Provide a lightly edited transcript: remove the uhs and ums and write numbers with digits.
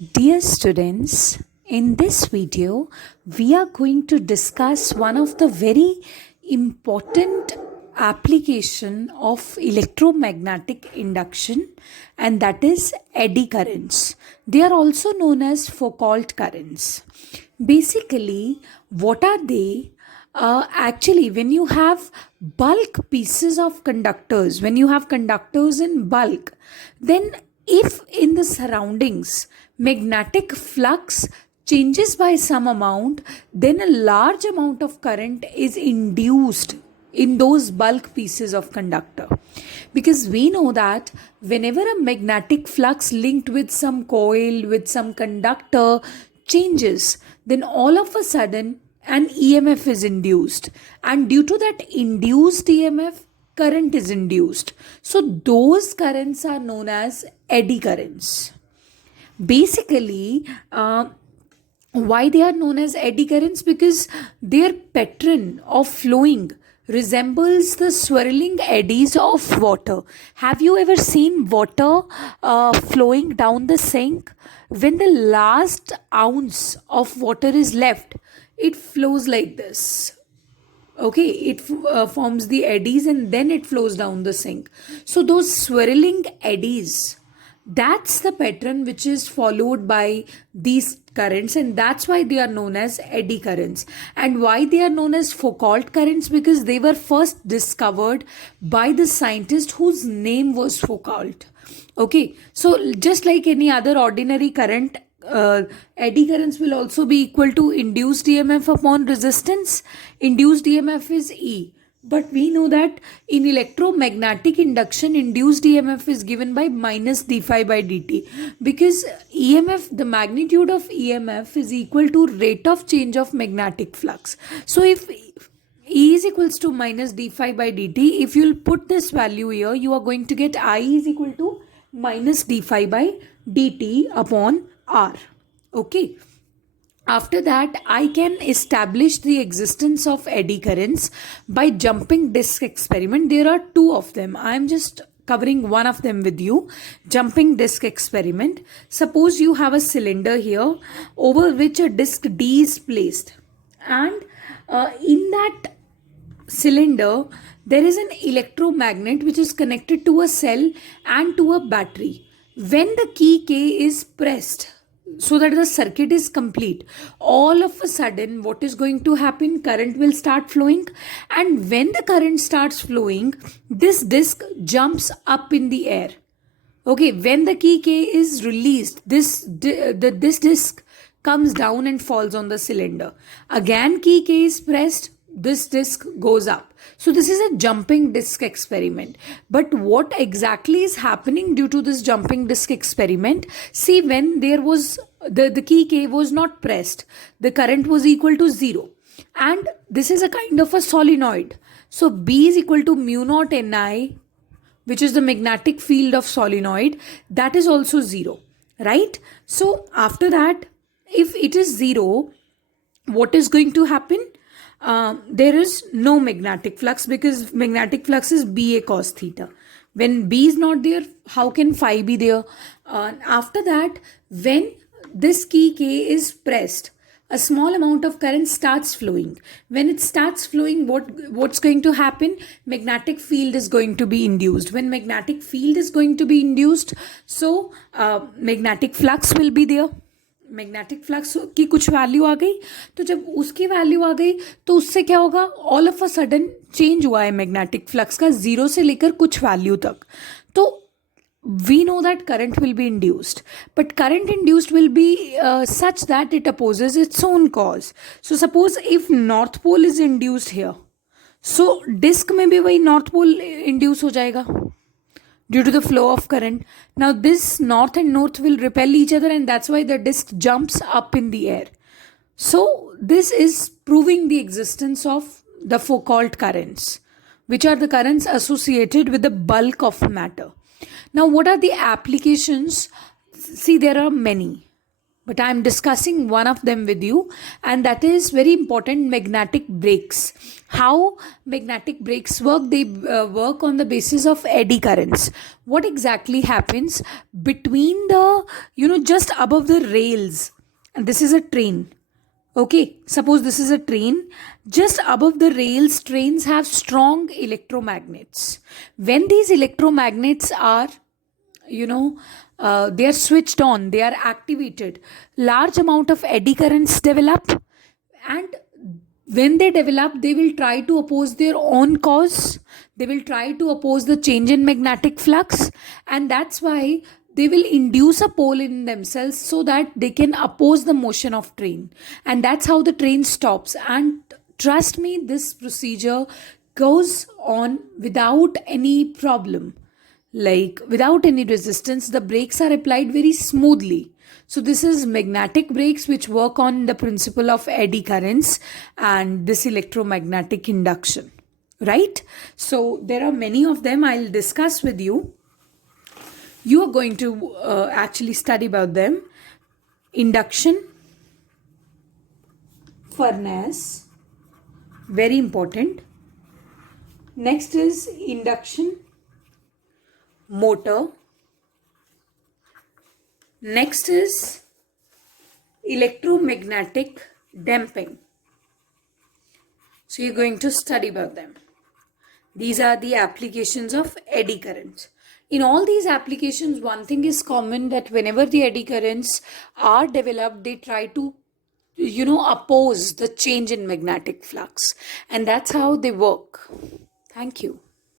Dear students, in this video, we are going to discuss one of the very important application of electromagnetic induction, and that is eddy currents. They are also known as Foucault currents. Basically, what are they? Actually, when you have bulk pieces of conductors, when you have conductors in bulk, then if in the surroundings magnetic flux changes by some amount, then a large amount of current is induced in those bulk pieces of conductor. Because we know that whenever a magnetic flux linked with some coil, with some conductor changes, then all of a sudden an EMF is induced, and due to that induced EMF, current is induced. So those currents are known as eddy currents. Basically, why they are known as eddy currents? Because their pattern of flowing resembles the swirling eddies of water. Have you ever seen water flowing down the sink? When the last ounce of water is left, it flows like this. Okay, it forms the eddies and then it flows down the sink. So those swirling eddies, that's the pattern which is followed by these currents, and that's why they are known as eddy currents. And why they are known as Foucault currents? Because they were first discovered by the scientist whose name was Foucault. Okay, so just like any other ordinary current, eddy currents will also be equal to induced EMF upon resistance. Induced EMF is E. But we know that in electromagnetic induction, induced EMF is given by minus d phi by dt. Because EMF, the magnitude of EMF is equal to rate of change of magnetic flux. So if E is equals to minus d phi by dt, if you'll put this value here, you are going to get I is equal to minus d phi by dt upon R. Okay. After that, I can establish the existence of eddy currents by jumping disk experiment. There are two of them. I am just covering one of them with you. Jumping disk experiment. Suppose you have a cylinder here over which a disk D is placed. And in that cylinder, there is an electromagnet which is connected to a cell and to a battery. When the key K is pressed, so that the circuit is complete, all of a sudden what is going to happen? Current will start flowing, and when the current starts flowing, this disc jumps up in the air. Okay, when the key K is released, this disc comes down and falls on the cylinder. Again key K is pressed, this disc goes up. So this is a jumping disc experiment. But what exactly is happening due to this jumping disc experiment? See, when there was the key K was not pressed, the current was equal to 0. And this is a kind of a solenoid. So B is equal to mu naught Ni, which is the magnetic field of solenoid. That is also 0, right? So after that, if it is 0, what is going to happen? There is no magnetic flux, because magnetic flux is BA cos theta. When B is not there, how can phi be there? After that, when this key K is pressed, a small amount of current starts flowing. When it starts flowing, what's going to happen? Magnetic field is going to be induced. When magnetic field is going to be induced, so magnetic flux will be there. Magnetic flux की कुछ value आ गई, तो जब उसकी value आ गई तो उससे क्या होगा? All of a sudden change हुआ है मैग्नेटिक फ्लक्स का 0 से लेकर कुछ वैल्यू तक. तो we know that current will be induced, but current induced will be such that it opposes its own cause. So suppose if north pole is induced here, so disk में भी वही north pole induce हो जाएगा due to the flow of current. Now this north and north will repel each other, and that's why the disk jumps up in the air. So this is proving the existence of the Foucault currents, which are the currents associated with the bulk of matter. Now what are the applications? See, there are many, but I'm discussing one of them with you, and that is very important: magnetic brakes. How magnetic brakes work? They work on the basis of eddy currents. What exactly happens between the, just above the rails, and this is a train. Okay, suppose this is a train. Just above the rails, trains have strong electromagnets. When these electromagnets are, they are switched on, they are activated, large amount of eddy currents develop, and when they develop, they will try to oppose their own cause. They will try to oppose the change in magnetic flux, and that's why they will induce a pole in themselves so that they can oppose the motion of train, and that's how the train stops. And trust me, this procedure goes on without any problem, like without any resistance. The brakes are applied very smoothly. So this is magnetic brakes, which work on the principle of eddy currents and this electromagnetic induction, right? So there are many of them. I'll discuss with you. You are going to actually study about them. Induction, furnace, very important. Next is induction motor. Next is electromagnetic damping. So you're going to study about them. These are the applications of eddy currents. In all these applications, one thing is common, that whenever the eddy currents are developed, they try to, oppose the change in magnetic flux. And that's how they work. Thank you.